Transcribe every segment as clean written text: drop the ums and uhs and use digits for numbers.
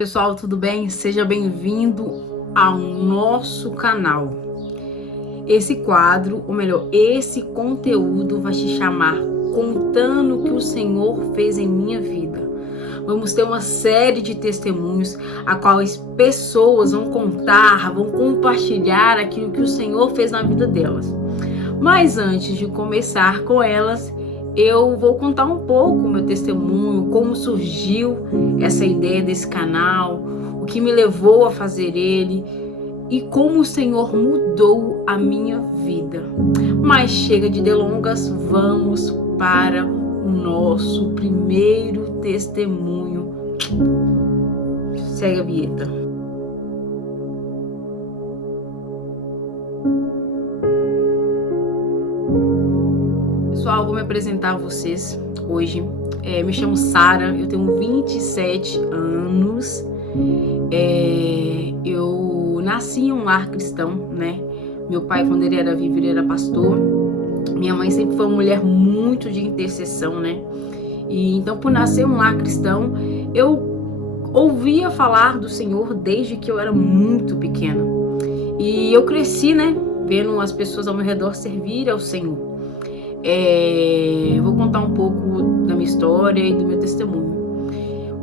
Pessoal, tudo bem? Seja bem-vindo ao nosso canal. Esse quadro, ou melhor, esse conteúdo vai te chamar Contando o que o Senhor fez em minha vida. Vamos ter uma série de testemunhos a quais pessoas vão contar, vão compartilhar aquilo que o Senhor fez na vida delas. Mas antes de começar com elas, eu vou contar um pouco o meu testemunho, como surgiu essa ideia desse canal, o que me levou a fazer ele e como o Senhor mudou a minha vida. Mas chega de delongas, vamos para o nosso primeiro testemunho. Segue a vinheta. Pessoal, vou me apresentar a vocês hoje. Me chamo Sara, eu tenho 27 anos. Eu nasci em um lar cristão, né? Meu pai, quando ele era vivo, ele era pastor. Minha mãe sempre foi uma mulher muito de intercessão, né? E então, por nascer em um lar cristão, eu ouvia falar do Senhor desde que eu era muito pequena. E eu cresci, né? Vendo as pessoas ao meu redor servir ao Senhor. Vou contar um pouco da minha história e do meu testemunho.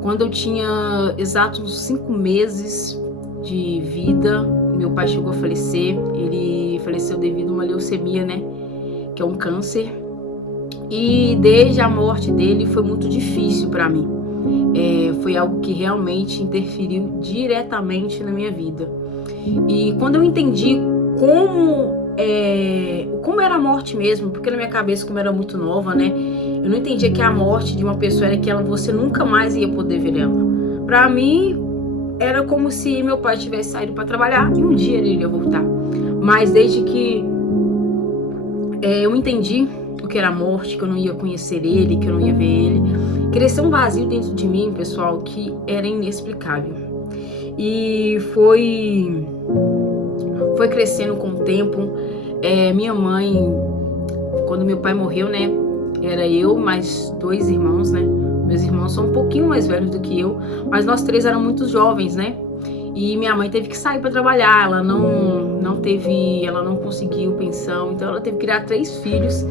Quando eu tinha exatos 5 meses de vida, meu pai chegou a falecer. Ele faleceu devido a uma leucemia, né? Que é um câncer. E desde a morte dele foi muito difícil para mim. Foi algo que realmente interferiu diretamente na minha vida. E quando eu entendi como era a morte mesmo, porque na minha cabeça, como eu era muito nova, né, eu não entendia que a morte de uma pessoa era que você nunca mais ia poder ver ela. Pra mim, era como se meu pai tivesse saído para trabalhar e um dia ele iria voltar. Mas desde que eu entendi o que era a morte, que eu não ia conhecer ele, que eu não ia ver ele, cresceu um vazio dentro de mim, pessoal, que era inexplicável. E foi crescendo com o tempo. Minha mãe, quando meu pai morreu, né, era eu mais 2 irmãos, né? Meus irmãos são um pouquinho mais velhos do que eu, mas nós 3 éramos muito jovens, né? E minha mãe teve que sair para trabalhar, ela não conseguiu pensão, então ela teve que criar 3 filhos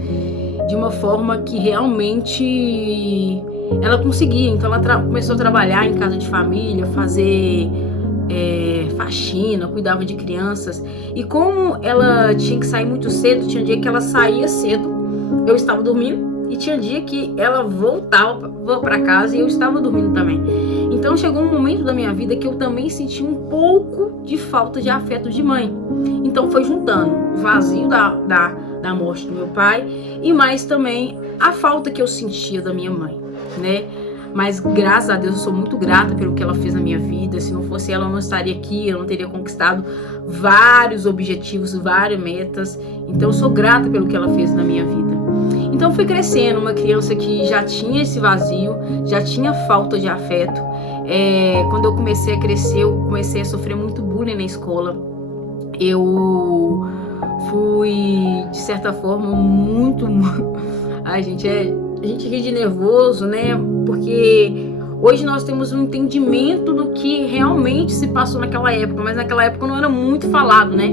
de uma forma que realmente ela conseguia. Então ela começou a trabalhar em casa de família, fazer faxina, cuidava de crianças. E como ela tinha que sair muito cedo, tinha dia que ela saía cedo, eu estava dormindo, e tinha dia que ela voltava para casa e eu estava dormindo também. Então chegou um momento da minha vida que eu também senti um pouco de falta de afeto de mãe. Então foi juntando o vazio da morte do meu pai e mais também a falta que eu sentia da minha mãe, né? Mas graças a Deus eu sou muito grata pelo que ela fez na minha vida. Se não fosse ela, eu não estaria aqui, eu não teria conquistado vários objetivos, várias metas. Então eu sou grata pelo que ela fez na minha vida. Então eu fui crescendo, uma criança que já tinha esse vazio, já tinha falta de afeto. Quando eu comecei a crescer, eu comecei a sofrer muito bullying na escola. Eu fui, de certa forma, muito... Ai, gente, a gente ri de nervoso, né? Porque hoje nós temos um entendimento do que realmente se passou naquela época, mas naquela época não era muito falado, né?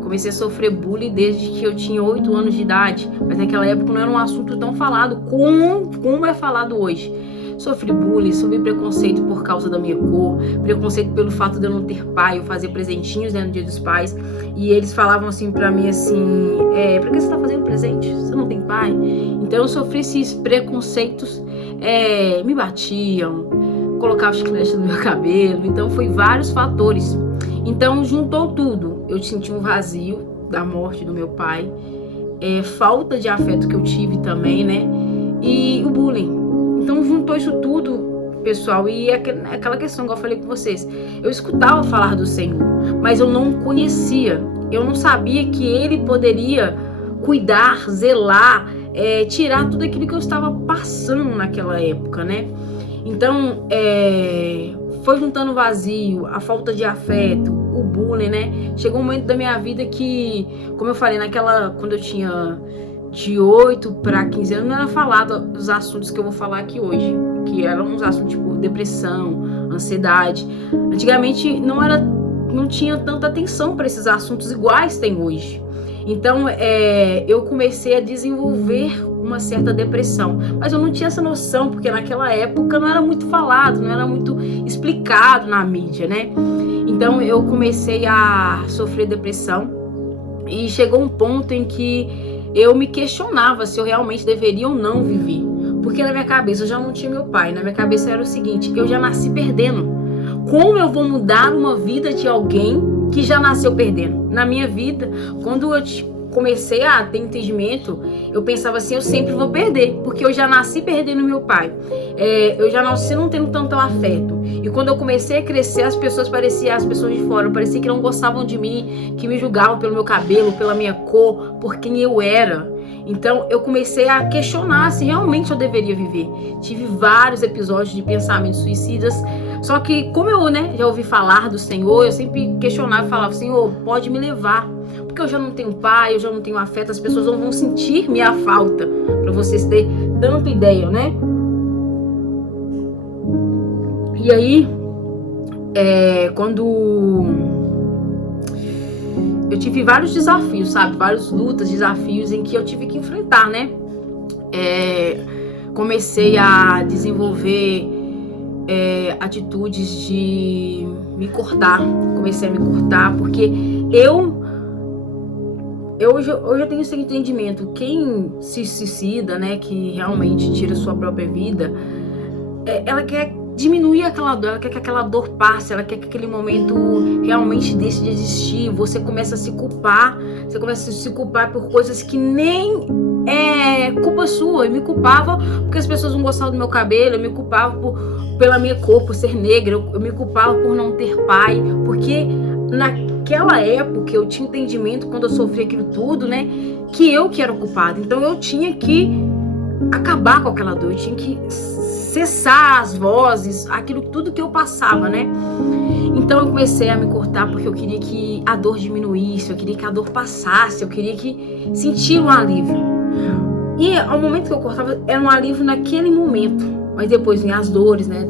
Comecei a sofrer bullying desde que eu tinha 8 anos de idade, mas naquela época não era um assunto tão falado como é falado hoje. Sofri bullying, sofri preconceito por causa da minha cor, preconceito pelo fato de eu não ter pai. Eu fazia presentinhos, né, no Dia dos Pais, e eles falavam assim pra mim assim, pra que você tá fazendo presente? Você não tem pai? Então eu sofri esses preconceitos, me batiam, colocavam chiclete no meu cabelo. Então foi vários fatores. Então juntou tudo. Eu senti um vazio da morte do meu pai, falta de afeto que eu tive também, né, e o bullying. Então juntou isso tudo, pessoal, e aquela questão que eu falei com vocês. Eu escutava falar do Senhor, mas eu não conhecia. Eu não sabia que Ele poderia cuidar, zelar, tirar tudo aquilo que eu estava passando naquela época, né? Então, foi juntando o vazio, a falta de afeto, o bullying, né? Chegou um momento da minha vida que, como eu falei, quando eu tinha de 8 para 15 anos, não era falado os assuntos que eu vou falar aqui hoje, que eram uns assuntos tipo depressão, ansiedade. Antigamente não tinha tanta atenção para esses assuntos iguais tem hoje. Então eu comecei a desenvolver uma certa depressão, mas eu não tinha essa noção, porque naquela época não era muito falado, não era muito explicado na mídia, né? Então eu comecei a sofrer depressão e chegou um ponto em que eu me questionava se eu realmente deveria ou não viver, porque na minha cabeça eu já não tinha meu pai, na minha cabeça era o seguinte: eu já nasci perdendo. Como eu vou mudar uma vida de alguém que já nasceu perdendo? Na minha vida, quando eu comecei a ter entendimento, eu pensava assim: eu sempre vou perder, porque eu já nasci perdendo meu pai. Eu já nasci não tendo tanto afeto. E quando eu comecei a crescer, as pessoas de fora, parecia que não gostavam de mim, que me julgavam pelo meu cabelo, pela minha cor, por quem eu era. Então eu comecei a questionar se realmente eu deveria viver. Tive vários episódios de pensamentos suicidas. Só que como eu já ouvi falar do Senhor, eu sempre questionava e falava: Senhor, pode me levar, porque eu já não tenho pai, eu já não tenho afeto, as pessoas não vão sentir minha falta. Para vocês terem tanta ideia, né? E aí, quando eu tive vários desafios, sabe? Vários lutas, desafios em que eu tive que enfrentar, né? Comecei a desenvolver atitudes de me cortar. Comecei a me cortar porque eu já tenho esse entendimento. Quem se suicida, né? Que realmente tira sua própria vida, ela quer diminuir aquela dor, ela quer que aquela dor passe, ela quer que aquele momento realmente deixe de existir. Você começa a se culpar, por coisas que nem é culpa sua. Eu me culpava porque as pessoas não gostavam do meu cabelo, eu me culpava pela minha cor, por ser negra, eu me culpava por não ter pai, porque naquela época eu tinha entendimento, quando eu sofri aquilo tudo, né, que eu que era o culpado. Então eu tinha que acabar com aquela dor, eu tinha que cessar as vozes, aquilo tudo que eu passava, né? Então eu comecei a me cortar porque eu queria que a dor diminuísse, eu queria que a dor passasse, eu queria que sentir um alívio. E ao momento que eu cortava, era um alívio naquele momento, mas depois vinha as dores, né?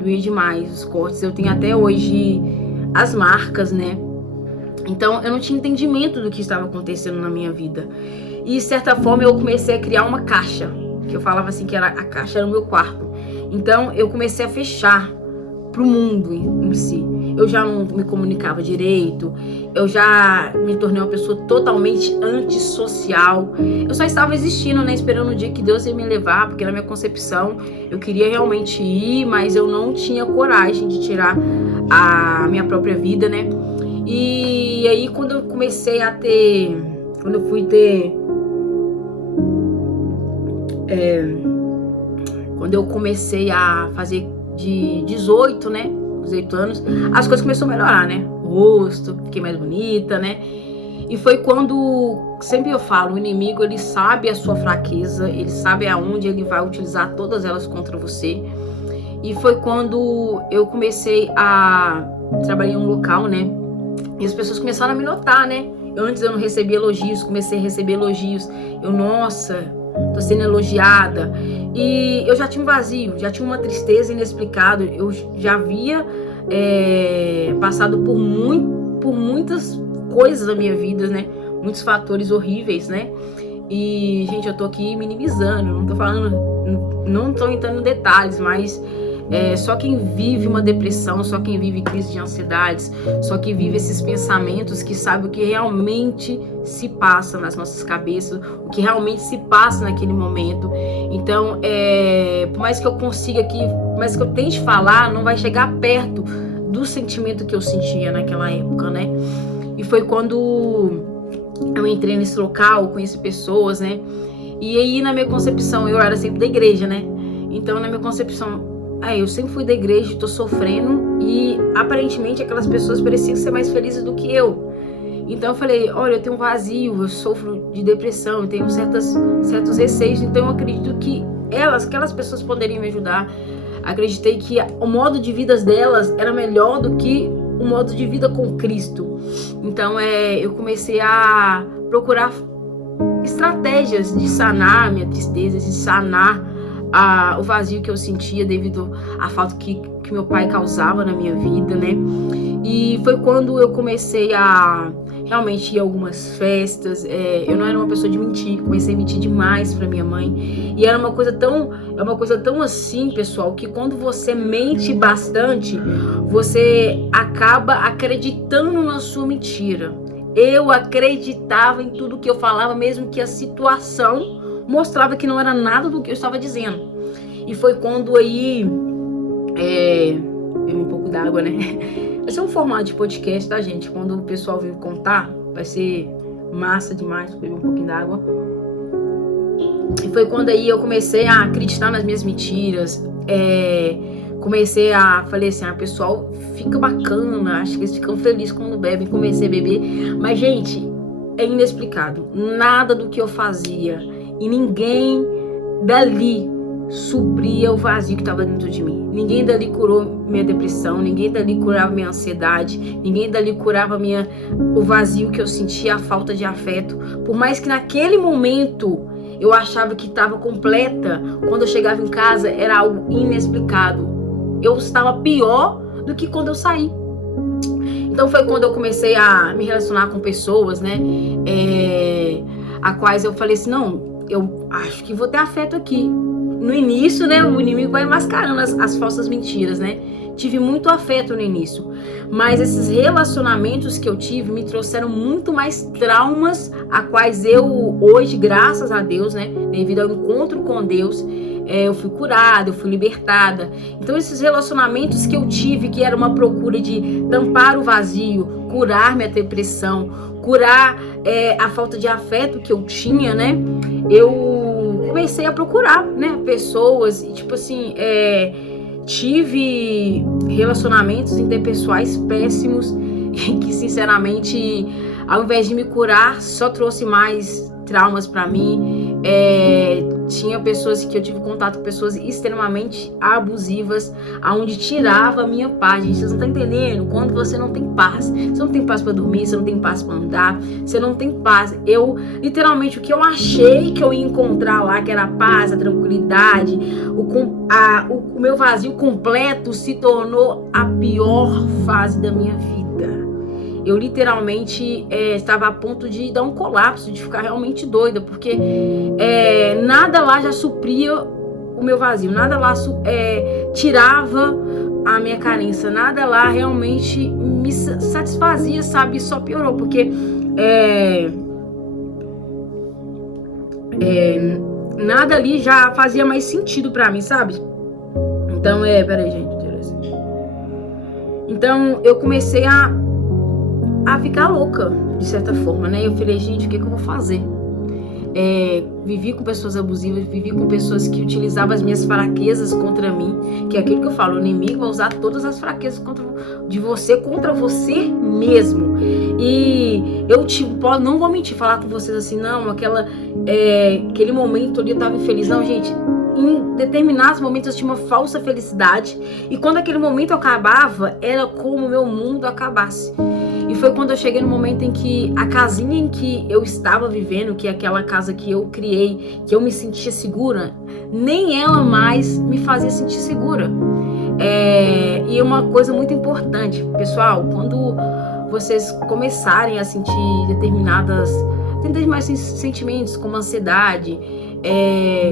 Doía demais os cortes. Eu tenho até hoje as marcas, né? Então eu não tinha entendimento do que estava acontecendo na minha vida. E de certa forma eu comecei a criar uma caixa, que eu falava assim que a caixa era o meu quarto. Então eu comecei a fechar pro mundo em si. Eu já não me comunicava direito, eu já me tornei uma pessoa totalmente antissocial. Eu só estava existindo, né, esperando o dia que Deus ia me levar, porque na minha concepção eu queria realmente ir, mas eu não tinha coragem de tirar a minha própria vida, né? E aí quando eu comecei a ter, quando eu fui ter quando eu comecei a fazer de 18 anos, as coisas começaram a melhorar, né? O rosto, fiquei mais bonita, né? E foi quando, sempre eu falo, o inimigo, ele sabe a sua fraqueza, ele sabe aonde ele vai utilizar todas elas contra você. E foi quando eu comecei a trabalhar em um local, né? E as pessoas começaram a me notar, né? Antes eu não recebia elogios, comecei a receber elogios. Nossa, tô sendo elogiada. E eu já tinha um vazio, já tinha uma tristeza inexplicável. Eu já havia passado por muitas coisas na minha vida, né? Muitos fatores horríveis, né? E, gente, eu tô aqui minimizando, não tô entrando em detalhes, mas só quem vive uma depressão, só quem vive crise de ansiedades, só quem vive esses pensamentos, que sabe o que realmente se passa nas nossas cabeças, o que realmente se passa naquele momento. Então, por mais que eu consiga aqui, por mais que eu tente falar, não vai chegar perto do sentimento que eu sentia naquela época, né? E foi quando eu entrei nesse local, conheci pessoas, né? E aí, na minha concepção, eu era sempre da igreja, né? Então, na minha concepção, eu sempre fui da igreja, tô sofrendo, e aparentemente aquelas pessoas pareciam ser mais felizes do que eu. Então eu falei: olha, eu tenho um vazio, eu sofro de depressão, eu tenho certos receios, então eu acredito que aquelas pessoas poderiam me ajudar. Acreditei que o modo de vida delas era melhor do que o modo de vida com Cristo. Então eu comecei a procurar estratégias de sanar minha tristeza, de sanar o vazio que eu sentia devido à falta que meu pai causava na minha vida, né? E foi quando eu comecei a realmente ir a algumas festas. Eu não era uma pessoa de mentir, comecei a mentir demais pra minha mãe. E era uma coisa tão assim, pessoal, que quando você mente bastante, você acaba acreditando na sua mentira. Eu acreditava em tudo que eu falava, mesmo que a situação mostrava que não era nada do que eu estava dizendo. E foi quando aí um pouco d'água, né? Vai ser um formato de podcast, tá, gente? Quando o pessoal vir contar, vai ser massa demais. Beber um pouquinho d'água. E foi quando aí eu comecei a acreditar nas minhas mentiras. Falei assim, pessoal, fica bacana, acho que eles ficam felizes quando bebem. Comecei a beber, mas, gente, é inexplicável. Nada do que eu fazia e ninguém dali supria o vazio que estava dentro de mim. Ninguém dali curou minha depressão, ninguém dali curava minha ansiedade, ninguém dali curava o vazio que eu sentia, a falta de afeto. Por mais que naquele momento eu achava que estava completa, quando eu chegava em casa era algo inexplicável. Eu estava pior do que quando eu saí. Então foi quando eu comecei a me relacionar com pessoas, né? A quais eu falei assim, não, eu acho que vou ter afeto aqui. No início, né, o inimigo vai mascarando as falsas mentiras, né? Tive muito afeto no início, mas esses relacionamentos que eu tive me trouxeram muito mais traumas, a quais eu hoje, graças a Deus, né, devido ao encontro com Deus, eu fui curada, eu fui libertada. Então esses relacionamentos que eu tive, que era uma procura de tampar o vazio, curar minha depressão, curar a falta de afeto que eu tinha, né, eu comecei a procurar, né, pessoas, e tipo assim, tive relacionamentos interpessoais péssimos, que sinceramente, ao invés de me curar, só trouxe mais traumas pra mim. Tinha pessoas que eu tive contato com pessoas extremamente abusivas, aonde tirava a minha paz. Gente, vocês não estão entendendo? Quando você não tem paz, você não tem paz pra dormir, você não tem paz pra andar, você não tem paz. Literalmente, o que eu achei que eu ia encontrar lá, que era a paz, a tranquilidade, o meu vazio completo, se tornou a pior fase da minha vida. Eu literalmente estava a ponto de dar um colapso, de ficar realmente doida, porque nada lá já supria o meu vazio, nada lá tirava a minha carência, nada lá realmente me satisfazia, sabe? Só piorou, porque nada ali já fazia mais sentido pra mim, sabe? Então, peraí, gente. Então, eu comecei a ficar louca, de certa forma, né? Eu falei, gente, o que eu vou fazer? Vivi com pessoas abusivas, vivi com pessoas que utilizavam as minhas fraquezas contra mim, que é aquilo que eu falo, o inimigo vai usar todas as fraquezas de você contra você mesmo. E eu não vou mentir, falar com vocês assim, não, aquele momento ali eu tava infeliz, não, gente. Em determinados momentos eu tinha uma falsa felicidade, e quando aquele momento acabava, era como o meu mundo acabasse. E foi quando eu cheguei no momento em que a casinha em que eu estava vivendo, que é aquela casa que eu criei, que eu me sentia segura, nem ela mais me fazia sentir segura. E uma coisa muito importante, pessoal, quando vocês começarem a sentir determinados sentimentos, como ansiedade,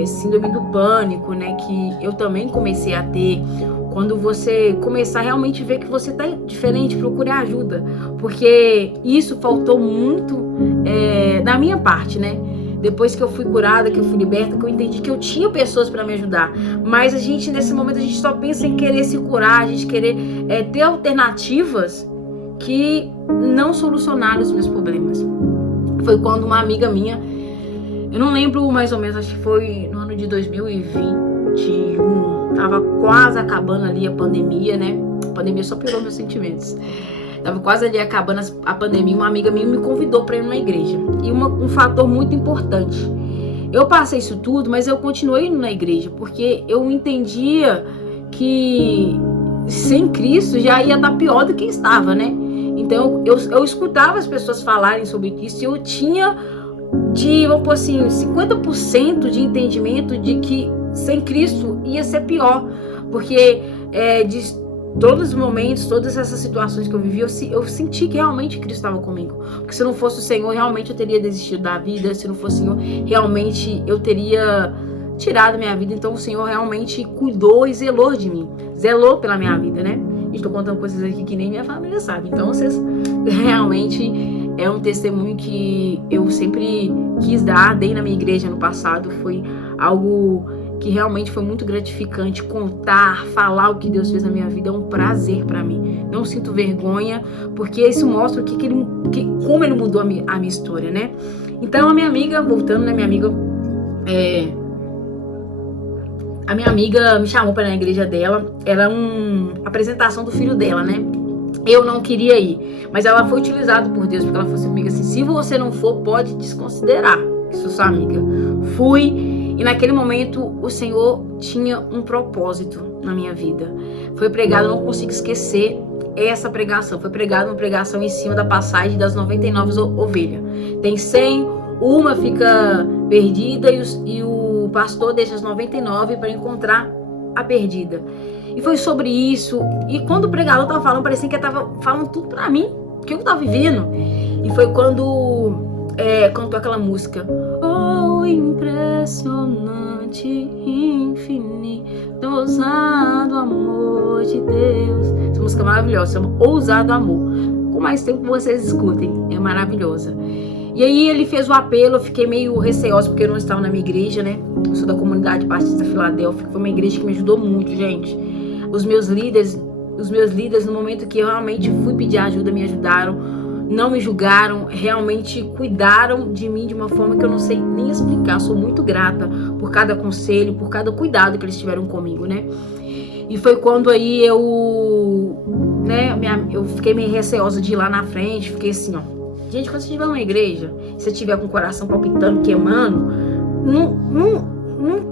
síndrome do pânico, né, que eu também comecei a ter. Quando você começar a realmente ver que você tá diferente, procure ajuda, porque isso faltou muito da minha parte, né? Depois que eu fui curada, que eu fui liberta, que eu entendi que eu tinha pessoas para me ajudar. Mas a gente, nesse momento, a gente só pensa em querer se curar, a gente querer ter alternativas que não solucionaram os meus problemas. Foi quando uma amiga minha, eu não lembro mais ou menos, acho que foi no ano de 2021, tava quase acabando ali a pandemia, né? A pandemia só piorou meus sentimentos. Tava quase ali acabando a pandemia, uma amiga minha me convidou para ir numa igreja. E um fator muito importante, eu passei isso tudo, mas eu continuei indo na igreja, porque eu entendia que sem Cristo já ia estar pior do que estava, né? Então eu escutava as pessoas falarem sobre Cristo e eu tinha vamos pôr assim, 50% de entendimento de que sem Cristo ia ser pior, porque de todos os momentos, todas essas situações que eu vivi, eu senti que realmente Cristo estava comigo. Porque se não fosse o Senhor, realmente eu teria desistido da vida. Se não fosse o Senhor, realmente eu teria tirado minha vida. Então o Senhor realmente cuidou e zelou de mim. Zelou pela minha vida, né? Estou contando coisas aqui que nem minha família sabe. Então vocês realmente é um testemunho que eu sempre quis dar. Dei na minha igreja no passado. Foi algo que realmente foi muito gratificante. Contar, falar o que Deus fez na minha vida é um prazer para mim. Não sinto vergonha, porque isso mostra como ele mudou a minha história, né? Então a minha amiga, voltando, né, minha amiga, a minha amiga me chamou para ir na igreja dela. Era uma apresentação do filho dela, né? Eu não queria ir, mas ela foi utilizada por Deus, porque ela falou assim comigo assim: se você não for, pode desconsiderar que sou sua amiga. Fui. E naquele momento o Senhor tinha um propósito na minha vida. Foi pregado, eu não consigo esquecer essa pregação. Foi pregada uma pregação em cima da passagem das 99 ovelhas. Tem 100, uma fica perdida e o pastor deixa as 99 para encontrar a perdida. E foi sobre isso. E quando o pregador estava falando, parecia que ele estava falando tudo para mim, o que eu estava vivendo. E foi quando cantou aquela música: oh, impressionante, infinito, ousado amor de Deus. Essa música é maravilhosa, chama Ousado Amor. Com mais tempo vocês escutem, é maravilhosa. E aí ele fez o apelo, eu fiquei meio receosa porque eu não estava na minha igreja, né? Eu sou da comunidade Batista Filadélfia, que foi uma igreja que me ajudou muito, gente. Os meus líderes, no momento que eu realmente fui pedir ajuda, me ajudaram. Não me julgaram, realmente cuidaram de mim de uma forma que eu não sei nem explicar. Sou muito grata por cada conselho, por cada cuidado que eles tiveram comigo, né? E foi quando aí eu fiquei meio receosa de ir lá na frente. Fiquei assim, ó. Gente, quando você estiver numa igreja, se você estiver com o coração palpitando, queimando, não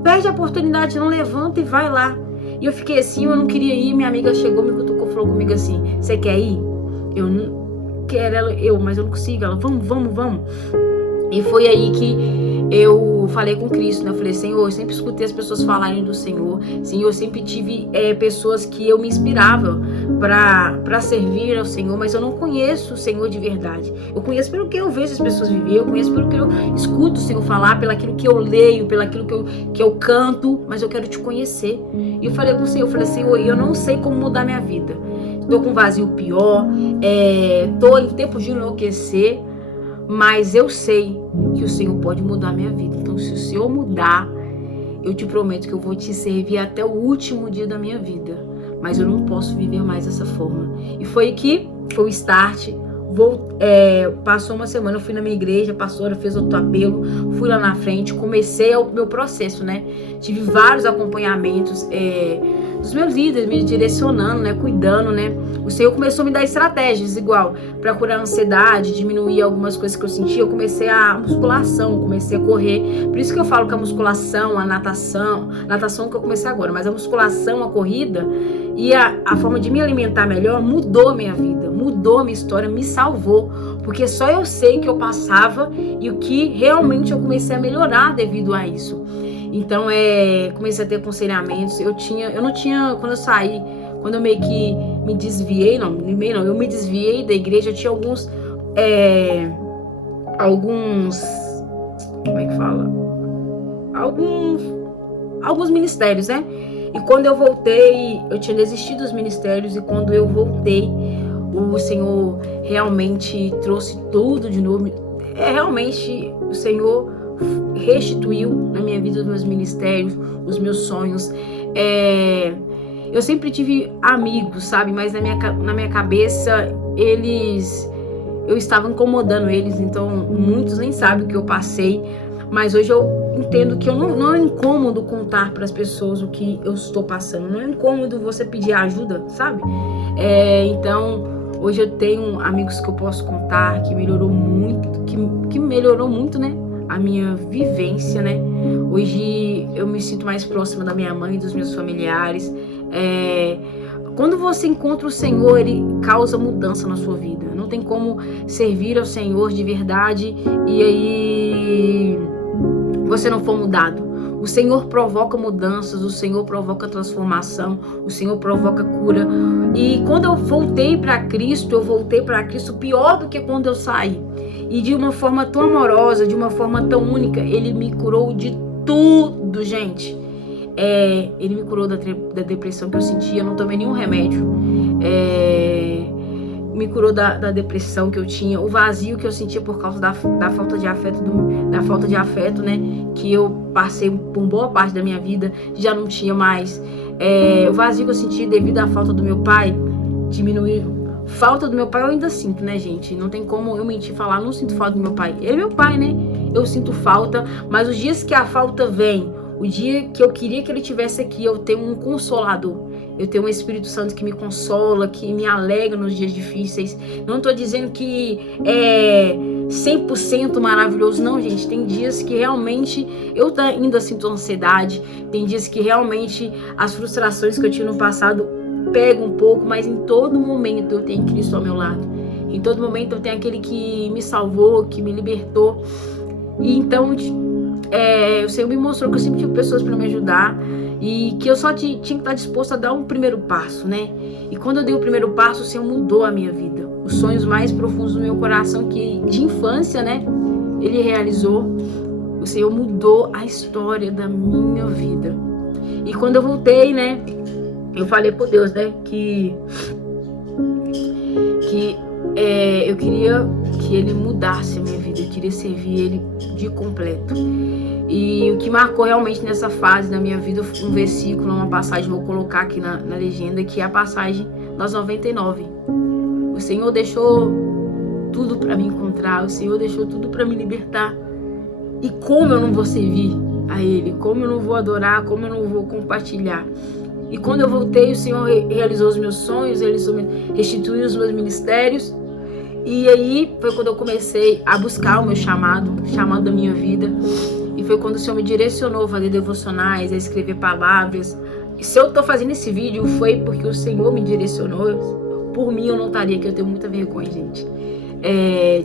perde a oportunidade, não levanta e vai lá. E eu fiquei assim, eu não queria ir. Minha amiga chegou, me cutucou, falou comigo assim: você quer ir? Eu não quero, mas eu não consigo. Ela, vamos. E foi aí que eu falei com Cristo, né? Eu falei: Senhor, eu sempre escutei as pessoas falarem do Senhor. Senhor, eu sempre tive pessoas que eu me inspirava para servir ao Senhor, mas eu não conheço o Senhor de verdade. Eu conheço pelo que eu vejo as pessoas viver, eu conheço pelo que eu escuto o Senhor falar, pelo aquilo que eu leio, pelo aquilo que eu canto, mas eu quero te conhecer. E eu falei com o Senhor, Senhor, eu não sei como mudar minha vida. Estou com um vazio pior, estou em tempo de enlouquecer, mas eu sei que o Senhor pode mudar minha vida. Então, se o Senhor mudar, eu te prometo que eu vou te servir até o último dia da minha vida. Mas eu não posso viver mais dessa forma. E foi que foi o start. Passou uma semana, eu fui na minha igreja, a pastora fez outro apelo, fui lá na frente, comecei o meu processo, né? Tive vários acompanhamentos dos meus líderes me direcionando, né? Cuidando, né? O Senhor começou a me dar estratégias, igual para curar a ansiedade, diminuir algumas coisas que eu sentia. Eu comecei a musculação, comecei a correr. Por isso que eu falo que a musculação, a natação que eu comecei agora, mas a musculação, a corrida e a forma de me alimentar melhor mudou a minha vida, mudou a minha história, me salvou, porque só eu sei que eu passava e o que realmente eu comecei a melhorar devido a isso. Então, comecei a ter aconselhamentos. Eu não tinha, quando eu saí, quando eu meio que me desviei, eu me desviei da igreja, eu tinha alguns, como é que fala? Alguns ministérios, né? E quando eu voltei, eu tinha desistido dos ministérios, e quando eu voltei, o Senhor realmente trouxe tudo de novo. Realmente o Senhor restituiu na minha vida os meus ministérios, os meus sonhos. Eu sempre tive amigos, sabe? Mas na minha cabeça, eu estava incomodando eles, então muitos nem sabem o que eu passei. Mas hoje eu entendo que não é incômodo contar para as pessoas o que eu estou passando. Não é incômodo você pedir ajuda, sabe? Então, hoje eu tenho amigos que eu posso contar, que melhorou muito, que melhorou muito, né? A minha vivência, né? Hoje eu me sinto mais próxima da minha mãe, dos meus familiares. Quando você encontra o Senhor, Ele causa mudança na sua vida. Não tem como servir ao Senhor de verdade e aí você não for mudado. O O Senhor provoca mudanças, o Senhor provoca transformação, o Senhor provoca cura. E quando eu voltei para Cristo, eu voltei para Cristo pior do que quando eu saí. E de uma forma tão amorosa, de uma forma tão única, Ele me curou de tudo, gente. Ele me curou da depressão que eu sentia, eu não tomei nenhum remédio. Me curou da depressão que eu tinha, o vazio que eu sentia por causa da falta de afeto, né? Que eu passei por boa parte da minha vida, já não tinha mais. O vazio que eu senti devido à falta do meu pai diminuiu. Falta do meu pai eu ainda sinto, né, gente? Não tem como eu mentir e falar, não sinto falta do meu pai. Ele é meu pai, né? Eu sinto falta, mas os dias que a falta vem, o dia que eu queria que ele estivesse aqui, eu tenho um consolador. Eu tenho um Espírito Santo que me consola, que me alegra nos dias difíceis. Não tô dizendo que é 100% maravilhoso, não, gente. Tem dias que realmente eu ainda sinto ansiedade. Tem dias que realmente as frustrações que eu tive no passado pegam um pouco, mas em todo momento eu tenho Cristo ao meu lado. Em todo momento eu tenho aquele que me salvou, que me libertou. E então o Senhor me mostrou que eu sempre tive pessoas para me ajudar e que eu só tinha que estar disposto a dar um primeiro passo, né? E quando eu dei o primeiro passo, o Senhor mudou a minha vida. Os sonhos mais profundos do meu coração, que de infância, né, Ele realizou. O Senhor mudou a história da minha vida. E quando eu voltei, né, eu falei por Deus, né, que eu queria que Ele mudasse a minha vida, eu queria servir Ele de completo. E o que marcou realmente nessa fase da minha vida foi um versículo, uma passagem, vou colocar aqui na legenda, que é a passagem das 99. O Senhor deixou tudo para me encontrar, o Senhor deixou tudo para me libertar. E como eu não vou servir a Ele, como eu não vou adorar, como eu não vou compartilhar. E quando eu voltei, o Senhor realizou os meus sonhos, Ele restituiu os meus ministérios. E aí foi quando eu comecei a buscar o meu chamado da minha vida. E foi quando o Senhor me direcionou a fazer devocionais, a escrever palavras. E se eu tô fazendo esse vídeo, foi porque o Senhor me direcionou. Por mim, eu não estaria aqui, eu tenho muita vergonha, gente.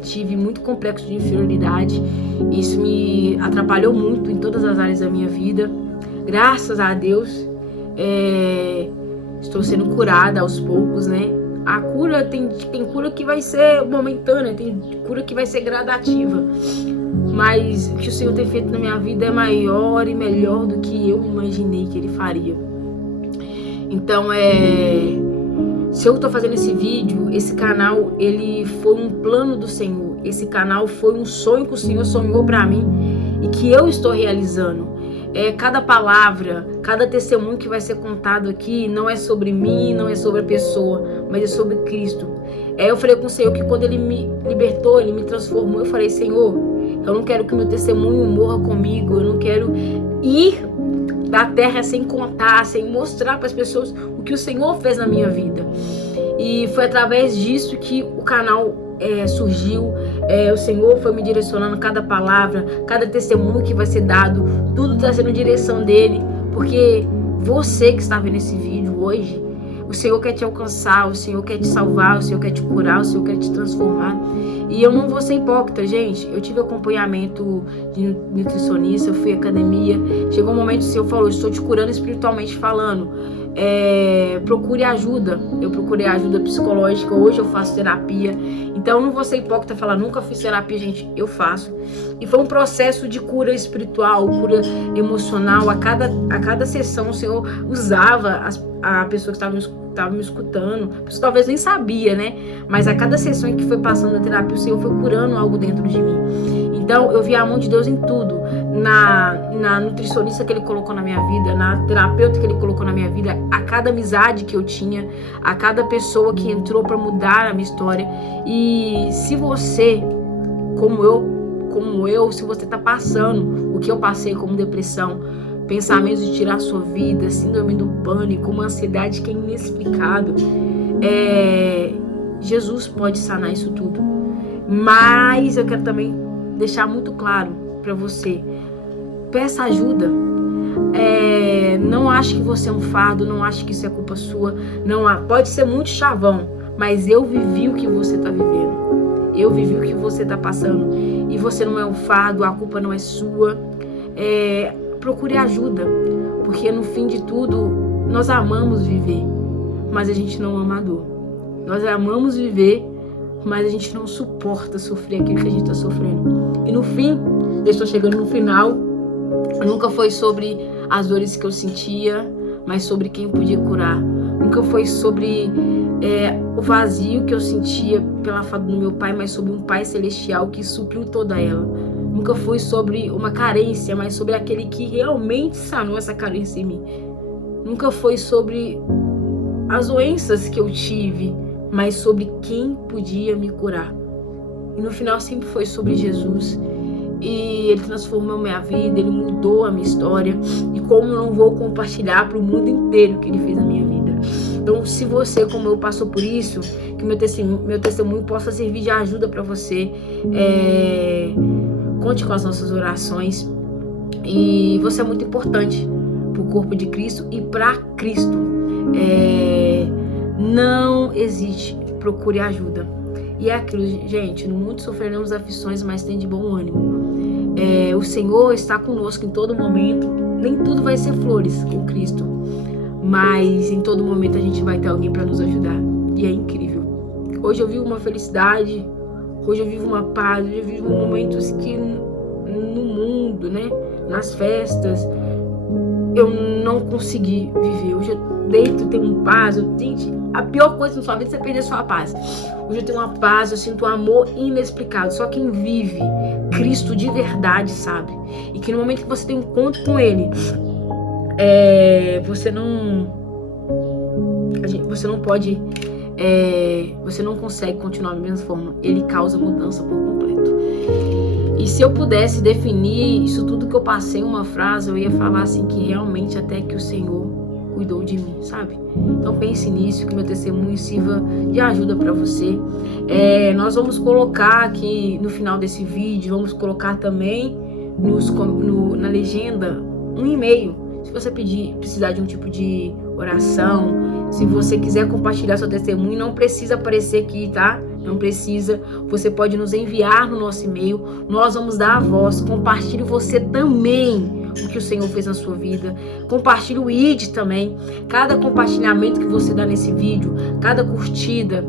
Tive muito complexo de inferioridade. Isso me atrapalhou muito em todas as áreas da minha vida. Graças a Deus, estou sendo curada aos poucos, né? A cura, tem cura que vai ser momentânea, tem cura que vai ser gradativa. Mas o que o Senhor tem feito na minha vida é maior e melhor do que eu imaginei que Ele faria. Então, se eu tô fazendo esse vídeo, esse canal, ele foi um plano do Senhor. Esse canal foi um sonho que o Senhor sonhou pra mim e que eu estou realizando. Cada palavra, cada testemunho que vai ser contado aqui não é sobre mim, não é sobre a pessoa, mas é sobre Cristo. Eu falei com o Senhor que quando Ele me libertou, Ele me transformou, eu falei, Senhor, eu não quero que o meu testemunho morra comigo, eu não quero ir da terra sem contar, sem mostrar para as pessoas o que o Senhor fez na minha vida. E foi através disso que o canal surgiu. O Senhor foi me direcionando cada palavra, cada testemunho que vai ser dado, tudo está sendo direção dele, porque você que está vendo esse vídeo hoje, o Senhor quer te alcançar, o Senhor quer te salvar, o Senhor quer te curar, o Senhor quer te transformar. E eu não vou ser hipócrita, gente. Eu tive acompanhamento de nutricionista, eu fui à academia. Chegou um momento que o Senhor falou, estou te curando espiritualmente falando. Procure ajuda. Eu procurei ajuda psicológica, hoje eu faço terapia. Então eu não vou ser hipócrita e falar, nunca fiz terapia, gente, eu faço. E foi um processo de cura espiritual, cura emocional. A cada sessão o Senhor usava a pessoa que estava me escutando, a pessoa talvez nem sabia, né? Mas a cada sessão que foi passando a terapia, o Senhor foi curando algo dentro de mim. Então eu vi a mão de Deus em tudo, na nutricionista que Ele colocou na minha vida, na terapeuta que Ele colocou na minha vida, a cada amizade que eu tinha, a cada pessoa que entrou para mudar a minha história. E se você, como eu, se você está passando o que eu passei como depressão, pensamentos de tirar sua vida, síndrome do pânico, uma ansiedade que é inexplicável, Jesus pode sanar isso tudo. Mas eu quero também deixar muito claro para você, peça ajuda. Não ache que você é um fardo, não ache que isso é culpa sua. Pode ser muito chavão, mas eu vivi o que você está vivendo, eu vivi o que você está passando, e você não é um fardo, a culpa não é sua. procure ajuda, porque no fim de tudo, nós amamos viver, mas a gente não ama a dor. Nós amamos viver, mas a gente não suporta sofrer aquilo que a gente está sofrendo. E no fim, eu estou chegando no final, nunca foi sobre as dores que eu sentia, mas sobre quem podia curar. Nunca foi sobre o vazio que eu sentia pela falta do meu pai, mas sobre um pai celestial que supriu toda ela. Nunca foi sobre uma carência, mas sobre aquele que realmente sanou essa carência em mim. Nunca foi sobre as doenças que eu tive, mas sobre quem podia me curar. E no final sempre foi sobre Jesus. E ele transformou minha vida, ele mudou a minha história. E como eu não vou compartilhar para o mundo inteiro o que ele fez na minha vida. Então, se você, como eu, passou por isso, que meu testemunho possa servir de ajuda para você, conte com as nossas orações. E você é muito importante para o corpo de Cristo e para Cristo. Não hesite, procure ajuda. E é aquilo, gente, no mundo sofreremos aflições, mas tem de bom ânimo. O Senhor está conosco em todo momento. Nem tudo vai ser flores com Cristo, mas em todo momento a gente vai ter alguém para nos ajudar. E é incrível. Hoje eu vivo uma felicidade, hoje eu vivo uma paz, hoje eu vivo momentos que no mundo, né, nas festas, eu não consegui viver. Hoje eu deito, tenho paz, a pior coisa na sua vida é você perder sua paz. Hoje eu tenho uma paz, eu sinto um amor inexplicável. Só quem vive Cristo de verdade sabe. E que no momento que você tem um encontro com Ele, você não pode, você não consegue continuar da mesma forma. Ele causa mudança por completo. E se eu pudesse definir isso tudo que eu passei em uma frase, eu ia falar assim, que realmente até que o Senhor cuidou de mim, sabe? Então pense nisso, que meu testemunho sirva de ajuda para você. Nós vamos colocar aqui no final desse vídeo, vamos colocar também na legenda um e-mail. Se você precisar de um tipo de oração, se você quiser compartilhar seu testemunho, não precisa aparecer aqui, tá? Não precisa. Você pode nos enviar no nosso e-mail. Nós vamos dar a voz. Compartilhe você também o que o Senhor fez na sua vida. Compartilhe o ID também. Cada compartilhamento que você dá nesse vídeo, cada curtida,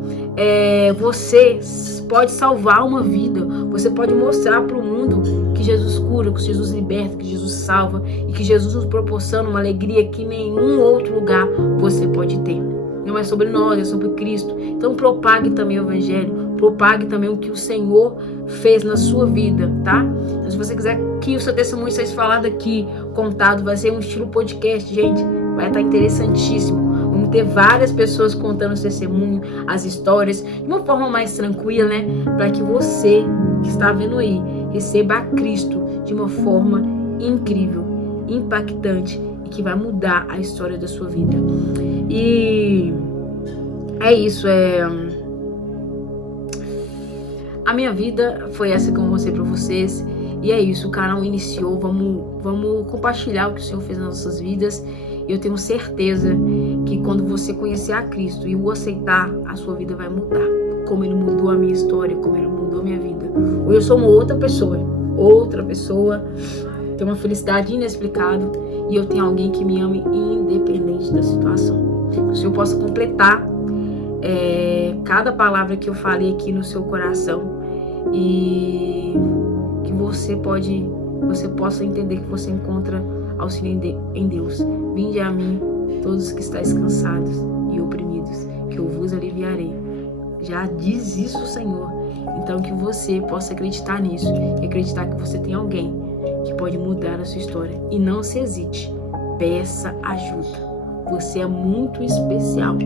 você pode salvar uma vida. Você pode mostrar para o mundo que Jesus cura, que Jesus liberta, que Jesus salva e que Jesus nos proporciona uma alegria que nenhum outro lugar você pode ter. Não é sobre nós, é sobre Cristo. Então propague também o Evangelho, propague também o que o Senhor fez na sua vida, tá? Então, se você quiser que o seu testemunho seja falado aqui, contado, vai ser um estilo podcast, gente, vai estar interessantíssimo. Vamos ter várias pessoas contando o testemunho, as histórias, de uma forma mais tranquila, né? Para que você que está vendo aí, receba a Cristo de uma forma incrível, impactante e que vai mudar a história da sua vida. E é isso, a minha vida foi essa que eu mostrei pra vocês. E é isso, o canal iniciou, vamos compartilhar o que o Senhor fez nas nossas vidas. Eu tenho certeza que quando você conhecer a Cristo e o aceitar, a sua vida vai mudar. Como Ele mudou a minha história, como Ele mudou a minha vida. Hoje eu sou uma outra pessoa, tenho uma felicidade inexplicável e eu tenho alguém que me ame independente da situação. Que o Senhor possa completar cada palavra que eu falei aqui no seu coração e que você possa entender que você encontra auxílio em Deus. Vinde a mim, todos que estáis cansados e oprimidos, que eu vos aliviarei. Já diz isso o Senhor. Então que você possa acreditar nisso e acreditar que você tem alguém que pode mudar a sua história. E não se hesite, peça ajuda. Você é muito especial.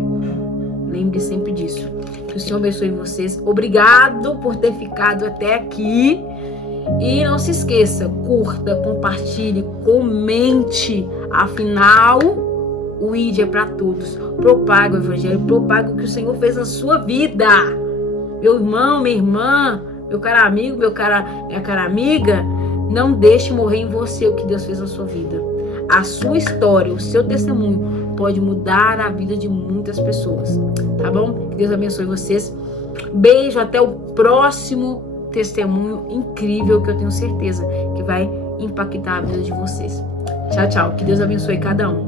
Lembre sempre disso. Que o Senhor abençoe vocês. Obrigado por ter ficado até aqui. E não se esqueça, curta, compartilhe, comente. Afinal, o ID é para todos. Propague o Evangelho, propague o que o Senhor fez na sua vida. Meu irmão, minha irmã, meu caro amigo, minha cara amiga, não deixe morrer em você o que Deus fez na sua vida. A sua história, o seu testemunho pode mudar a vida de muitas pessoas, tá bom? Que Deus abençoe vocês. Beijo, até o próximo testemunho incrível que eu tenho certeza que vai impactar a vida de vocês. Tchau, tchau. Que Deus abençoe cada um.